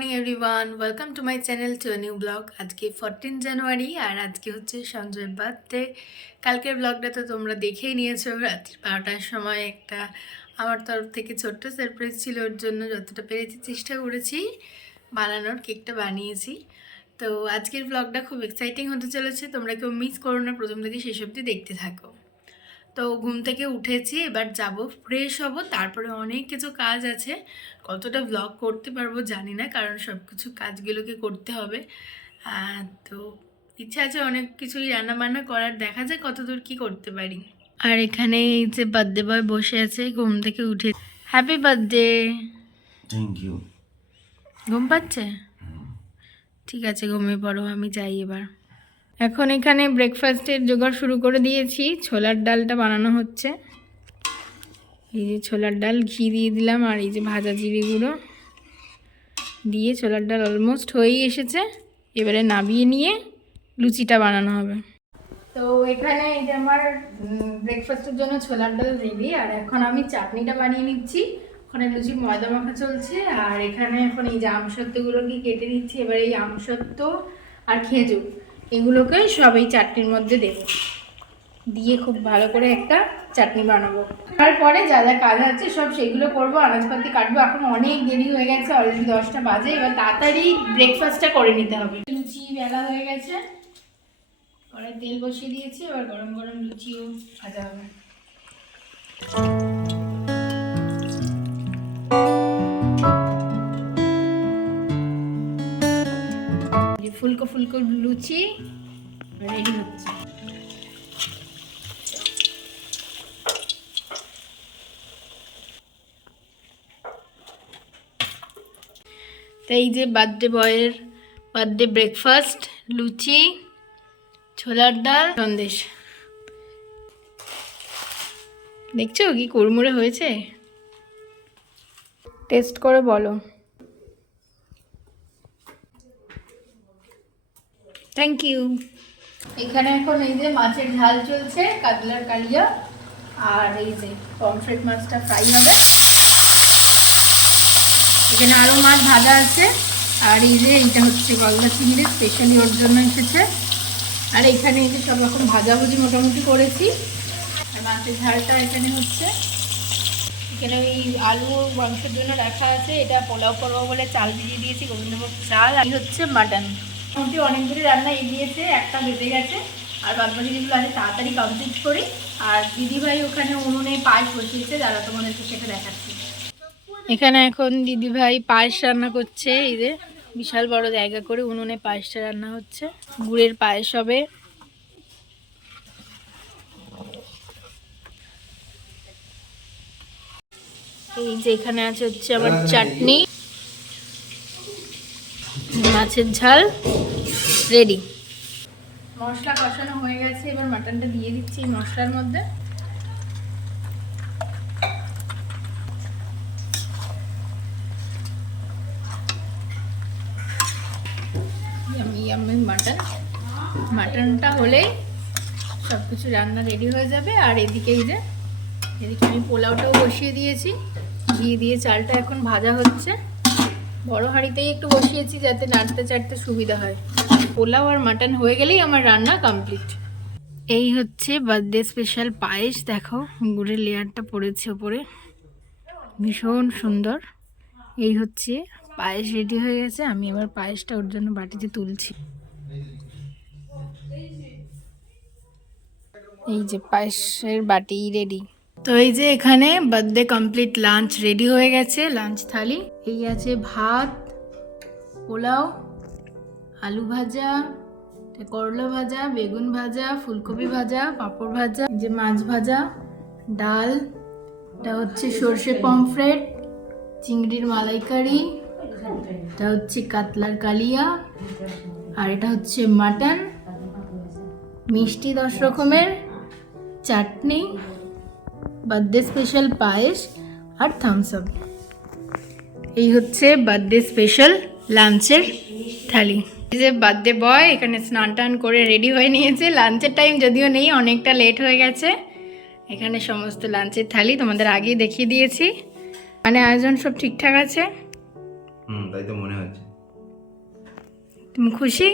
Morning everyone, welcome to my channel to new blog. আজকে 14 জানুয়ারি আর আজকে হচ্ছে সঞ্জয়ের বার্থডে। কালকের ব্লগটা তো তোমরা দেখেই নিয়েছো। রাত্রি 12টার সময় একটা আমার তরফ থেকে ছোট্ট সারপ্রাইজ ছিল, ওর জন্য যতটা পেরেছি চেষ্টা করেছি বানানোর, কেকটা বানিয়েছি। তো আজকের ব্লগটা খুব এক্সাইটিং হতে চলেছে, তোমরা কেউ মিস করো না, প্রথম থেকে শেষ অবধি দেখতে থাকো। তো ঘুম থেকে উঠেছি, এবার যাব ফ্রেশ হব, তারপরে অনেক কিছু কাজ আছে। কতটা ব্লগ করতে পারবো জানি না, কারণ সব কিছু কাজগুলোকে করতে হবে। তো ইচ্ছা আছে অনেক কিছুই রান্নাবান্না করার, দেখা যায় কতদূর কি করতে পারি। আর এখানে এই যে বার্থডে বয় বসে আছে, ঘুম থেকে উঠে। Happy birthday. Thank you. ঘুম পাচ্ছে? ঠিক আছে, ঘুমিয়ে পড়ো, আমি যাই এবার। এখন এখানে ব্রেকফাস্টের জোগাড় শুরু করে দিয়েছি। ছোলার ডালটা বানানো হচ্ছে। এই যে ছোলার ডাল, ঘি দিয়ে দিলাম, আর এই যে ভাজা জিরে গুঁড়ো দিয়ে ছোলার ডাল অলমোস্ট হয়েই এসেছে। এবারে নামিয়ে নিয়ে লুচিটা বানানো হবে। তো এখানে এই যে আমার ব্রেকফাস্টের জন্য ছোলার ডাল রেডি, আর এখন আমি চাটনিটা বানিয়ে নিচ্ছি। ওখানে লুচি ময়দা মাখা চলছে, আর এখানে এখন এই যে আমসত্ত্বগুলোকে কেটে নিচ্ছি। এবার এই আমসত্ত্ব আর খেজুর এগুলোকে সব এই চাটনির মধ্যে দেবো, দিয়ে খুব ভালো করে একটা চাটনি বানাবো। তারপরে যা যা কাজ আছে সব সেগুলো করবো, আনাজপাতি কাটবো। এখন অনেক দেরি হয়ে গেছে, অলরেডি 10টা বাজে। এবার তাড়াতাড়ি ব্রেকফাস্টটা করে নিতে হবে। লুচি বেলা হয়ে গেছে, কড়াই তেল বসিয়ে দিয়েছি, এবার গরম গরম লুচিও ভাজা হবে। ফুলকো ফুলকো লুচি রেডি হচ্ছে। তো এই যে বার্থডে বয়ের বার্থডে ব্রেকফাস্ট, লুচি, ছোলার ডাল, সন্দেশ। দেখছো কি কুড়মুড়ে হয়েছে? টেস্ট করে বলো। Thank you. এখানে এখন এই যে মাছের ঝাল চলছে, কাতলার কালিয়া, আর এই যে পমফ্রেট মাছটা ফ্রাই হবে। এখানে আরও মাছ ভাজা আছে, আর এই যে এইটা হচ্ছে গলদা চিংড়ি, স্পেশালি ওর জন্য এসেছে। আর এখানে এই যে সব রকম ভাজাভুজি মোটামুটি করেছি, আর মাছের ঝালটা এখানে হচ্ছে। এখানে ওই আলু মাংসের জন্য রাখা আছে, এটা পোলাও করবো বলে চাল ভিজিয়ে দিয়েছি, গোবিন্দভোগ চাল। আর হচ্ছে মাটন। মোটামুটি অনেক দূরে রান্না এগিয়েছে, একটা বেজে গেছে। আর বাদবাকি যেগুলো আছে তাড়াতাড়ি কমপ্লিট করি। আর দিদিভাই ওখানে উনুনে পায়েস বসিয়েছে, যারা তোমাদেরকে সেটা দেখাচ্ছি। এখানে এখন দিদিভাই পায়েস রান্না করছে। এই যে বিশাল বড় জায়গা করে উনুনে পায়েসটা রান্না হচ্ছে, গুড়ের পায়েস হবে। এই যে এখানে আছে হচ্ছে আমার চাটনি, মাছের ঝাল রেডি। মশলা কষানো হয়ে গেছে, এবার মাটনটা দিয়ে দিচ্ছি মশলার মধ্যে। Yummy yummy mutton. মাটনটা হলেই সব কিছু রান্না রেডি হয়ে যাবে। আর এদিকে আমি পোলাওটাও বসিয়ে দিয়েছি, ঘি দিয়ে চালটা এখন ভাজা হচ্ছে। বড় হাঁড়িতেই একটু বসিয়েছি যাতে নাড়তে চাড়তে সুবিধা হয়। পোলাও আর মাটন হয়ে গেলেই আমার রান্না কমপ্লিট। এই হচ্ছে বার্থডে স্পেশাল পায়েস, দেখো গুড়ের লেয়ারটা পড়েছে ওপরে, ভীষণ সুন্দর। এই হচ্ছে পায়েস রেডি হয়ে গেছে, আমি এবার পায়েসটা ওর জন্য বাটিতে তুলছি। এই যে পায়েসের বাটি রেডি। তো এই যে এখানে বার্থডে কমপ্লিট, লাঞ্চ রেডি হয়ে গেছে, লাঞ্চ থালি। এই আছে ভাত, পোলাও, আলু ভাজা, করলা ভাজা, বেগুন ভাজা, ফুলকপি ভাজা, পাঁপড় ভাজা, যে মাছ ভাজা, ডাল, এটা হচ্ছে সর্ষে পমফ্রেট, চিংড়ির মালাইকারি, এটা হচ্ছে কাতলার কালিয়া, আর এটা হচ্ছে মাটন, মিষ্টি 10 রকমের, চাটনি, বার্থডে স্পেশাল পায়েস, আর থামস আপ। এই হচ্ছে বার্থডে স্পেশাল লাঞ্চের থালি। এই যে বার্থডে বয় এখানে স্নান টান করে রেডি হয়ে নিয়েছে। লাঞ্চের টাইম যদিও নেই, অনেকটা লেট হয়ে গেছে। এখানে সমস্ত লাঞ্চের থালি তোমাদের আগেই দেখিয়ে দিয়েছি। মানে আয়োজন সব ঠিকঠাক আছে। তাই তো মনে হচ্ছে। তুমি খুশি?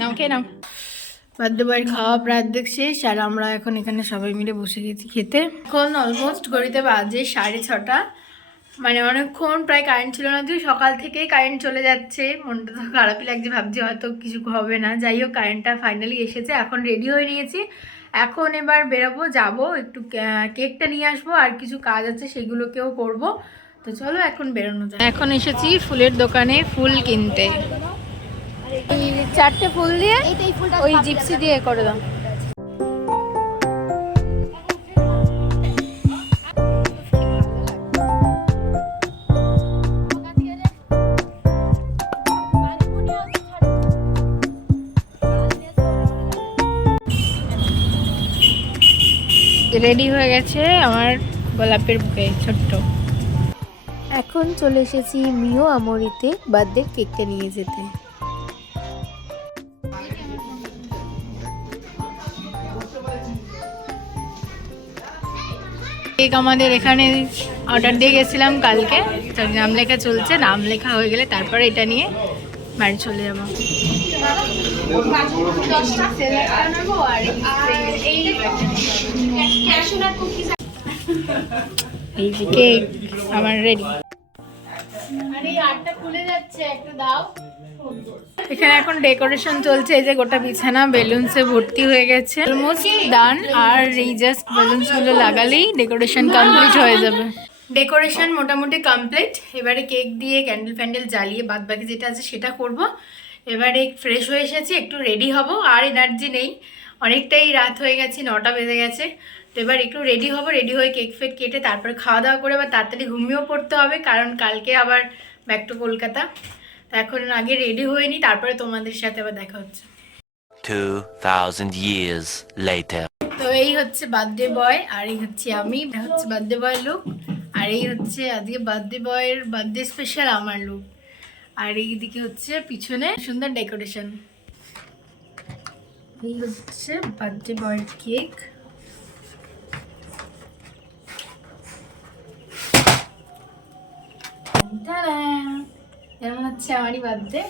নাও খেয়ে নাও। বার্থডে বয়ের খাওয়া প্রায় অর্ধেক শেষ, আর আমরা এখন এখানে সবাই মিলে বসে গেছি খেতে। এখন অলমোস্ট ঘড়িতে বাজে 6:30, মানে অনেকক্ষণ প্রায় কারেন্ট ছিল না, তুই সকাল থেকেই কারেন্ট চলে যাচ্ছে। মনটা তো খারাপই লাগছে, ভাবছি হয়তো কিছু হবে না। যাই হোক, কারেন্টটা ফাইনালি এসেছে। এখন রেডি হয়ে নিয়েছি, এখন এবার বেরোবো, যাবো একটু কেকটা নিয়ে আসবো, আর কিছু কাজ আছে সেগুলোকেও করব। তো চলো এখন বেরোনো যায়। এখন এসেছি ফুলের দোকানে ফুল কিনতে। এই 4টে ফুল দিয়ে ওই জিপসি দিয়ে করে দাও। রেডি হয়ে গেছে আমার গোলাপের বুকে ছোট্ট। এখন চলে এসেছি মিও আমরিতে বার্থডে কেকটা নিয়ে যেতে। কেক আমাদের এখানে অর্ডার দিয়ে গেছিলাম কালকে, তো নাম লেখা চলছে। নাম লেখা হয়ে গেলে তারপরে এটা নিয়ে বাড়ি চলে যাবো। এই যে কেক আমার রেডি। আরে আটটা খুলে যাচ্ছে, একটা দাও। এখানে এখন ডেকোরেশন চলছে, এই যে গোটা বিছানা বেলুনসে ভর্তি হয়ে গেছে, অলমোস্ট ডান। আর এই জাস্ট বেলুনসগুলো লাগালেই ডেকোরেশন কমপ্লিট হয়ে যাবে। ডেকোরেশন মোটামুটি কমপ্লিট। এবারে কেক দিয়ে ক্যান্ডেল ফ্যান্ডেল জ্বালিয়ে বাদ বাকি যেটা আছে সেটা করব। এবারে ফ্রেশ হয়ে এসেছি, একটু রেডি হব। আর এনার্জি নেই, অনেকটাই রাত হয়ে গেছে, 9টা বেজে গেছে। তো এবার একটু রেডি হব, রেডি হয়ে কেক ফেক কেটে তারপরে খাওয়া দাওয়া করে আবার তাড়াতাড়ি ঘুমিয়েও পড়তে হবে, কারণ কালকে আবার ব্যাক টু কলকাতা। তো এখন আগে রেডি হয়ে নিই, তারপরে তোমাদের সাথে আবার দেখা হচ্ছে। 2000 years later. তো এই হচ্ছে বার্থডে বয়, আর এই হচ্ছে আমি। এটা হচ্ছে বার্থডে বয়ের লুক, আর এই হচ্ছে আজকে বার্থডে বয়ের বার্থডে স্পেশাল আমার লুক। আর এইদিকে হচ্ছে পিছনে সুন্দর ডেকোরেশন। এই হচ্ছে বার্থডে বয়ের কেক। যেমন হচ্ছে আমারই বার্থডে,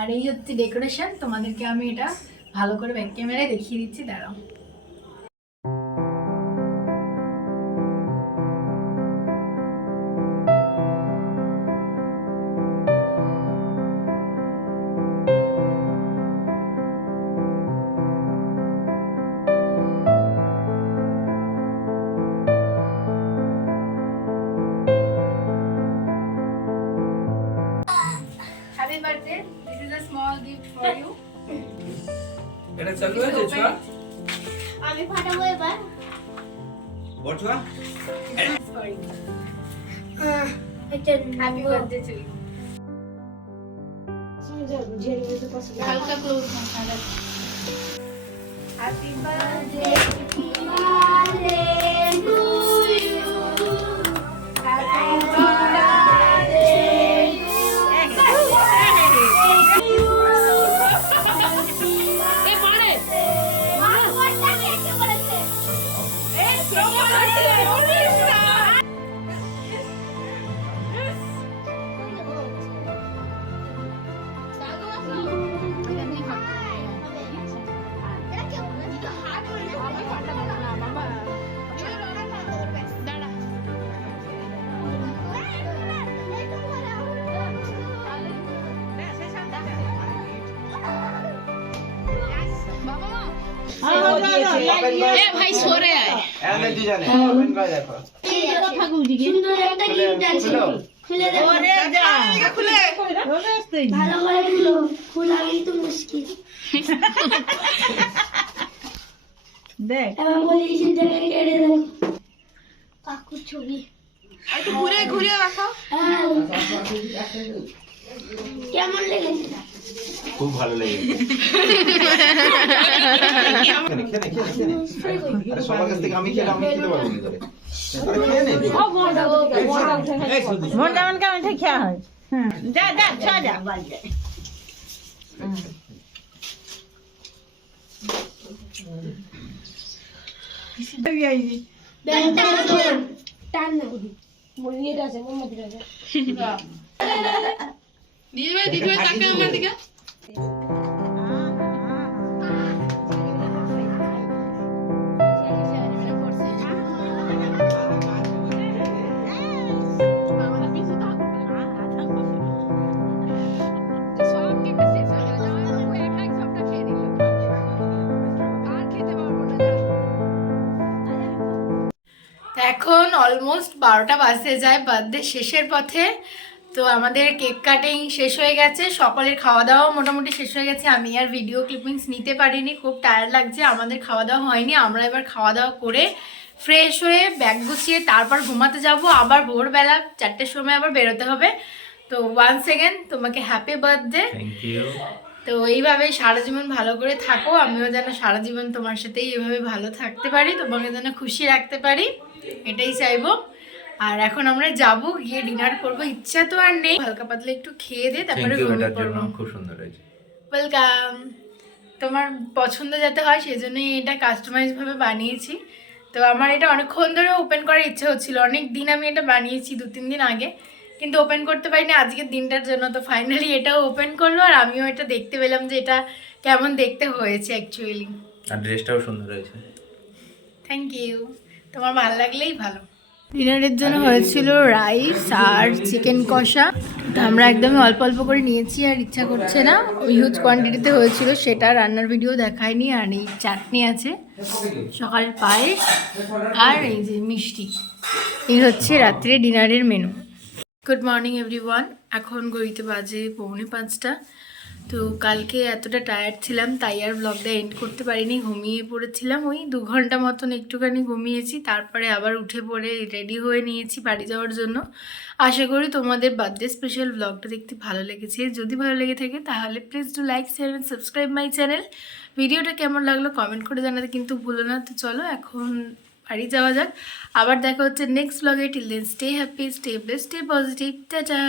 আর এই হচ্ছে ডেকোরেশন। তোমাদেরকে আমি এটা ভালো করে ব্যাক ক্যামেরায় দেখিয়ে দিচ্ছি, দাঁড়াও। Happy birthday. This is a small gift for you. এটা চালু হয়েছে ছোয়া? আমি ফাটাবো এবার। বটুয়া? Sorry. এটা Happy birthday to you. হালকা ক্লোজ না সাদা। Happy birthday. to you. Happy birthday. ভাই সরে আয়। সুন্দর একটা গিফট আছে, খুলে দে। ভালো করে খুলো, খোলা কিন্তু মুশকিল। দেখ এবার বলিস জায়গা কেটে দে। কাকুর ছবি একটু ঘুরে ঘুরে রাখো। হ্যাঁ, কেমন লেগেছে? খুব ভালো লেগেছে। আরে সবার কাছ থেকে আমি খেলে আমি খেতে পারবো না করে। আরে খেয়ে নে। মন যেমন কেমন ঠিক খেয়া হয়। যা যা ছ যা তো এখন অলমোস্ট 12টা বাজতে যায়, বার্থডে শেষের পথে। তো আমাদের কেক কাটিং শেষ হয়ে গেছে, সকলের খাওয়া দাওয়া মোটামুটি শেষ হয়ে গেছে। আমি আর ভিডিও ক্লিপিংস নিতে পারিনি, খুব টায়ার্ড লাগছে। আমাদের খাওয়া দাওয়া হয়নি, আমরা এবার খাওয়া দাওয়া করে ফ্রেশ হয়ে ব্যাগ গুছিয়ে তারপর ঘুমাতে যাব। আবার ভোরবেলা 4টের সময় আবার বেরোতে হবে। তো ওয়ান্স এগেন তোমাকে হ্যাপি বার্থডে। Thank you. তো এইভাবে সারা জীবন ভালো করে থাকো, আমিও যেন সারা জীবন তোমার সাথেই এভাবে ভালো থাকতে পারি, তোমাকে যেন খুশি রাখতে পারি, এটাই চাইবো। আর এখন আমরা যাব, গিয়ে ডিনার করব। ইচ্ছা তো আর নেই, হালকা পাতলা একটু খেয়ে দিয়ে তারপরে ঘুমিয়ে পড়বো। খুব সুন্দর হয়েছে। ওয়েলকাম। তোমার পছন্দ যাতে হয় সেই জন্যই এটা কাস্টমাইজ ভাবে বানিয়েছি। তো আমার এটা অনেকক্ষণ ধরে ওপেন করার ইচ্ছে হচ্ছিল, অনেক দিন আমি এটা বানিয়েছি, 2-3 দিন আগে, কিন্তু ওপেন করতে পারিনি আজকের দিনটার জন্য। তো ফাইনালি এটাও ওপেন করলো, আর আমিও এটা দেখতে পেলাম যে এটা কেমন দেখতে হয়েছে অ্যাকচুয়ালি। আর ড্রেসটাও সুন্দর হয়েছে। থ্যাংক ইউ, তোমার ভালো লাগলেই ভালো। ডিনারের জন্য হয়েছিল রাইস আর চিকেন কষা। তো আমরা একদমই অল্প অল্প করে নিয়েছি, আর ইচ্ছা করছে না। হিউজ কোয়ান্টিটিতে হয়েছিল, সেটা রান্নার ভিডিও দেখায়নি। আর এই চাটনি আছে, সকালের পায়েস, আর এই যে মিষ্টি। এই হচ্ছে রাত্রে ডিনারের মেনু। Good morning everyone. এখন ঘড়িতে বাজে 4:45। তো কালকে এতটা টায়ার্ড ছিলাম তাই আর ব্লগটা এন্ড করতে পারিনি, ঘুমিয়ে পড়েছিলাম। ওই 2 ঘন্টা মতন একটুখানি ঘুমিয়েছি, তারপরে আবার উঠে পড়ে রেডি হয়ে নিয়েছি বাড়ি যাওয়ার জন্য। আশা করি তোমাদের বার্থডে স্পেশাল ব্লগটা দেখতে ভালো লেগেছে। যদি ভালো লেগে থাকে তাহলে please do like, share and subscribe my channel. ভিডিওটা কেমন লাগলো কমেন্ট করে জানাতে কিন্তু ভুলো না। তো চলো এখন বাড়ি যাওয়া যাক, আবার দেখা হচ্ছে নেক্সট ব্লগে। Till then stay happy, stay blessed, stay positive, tata.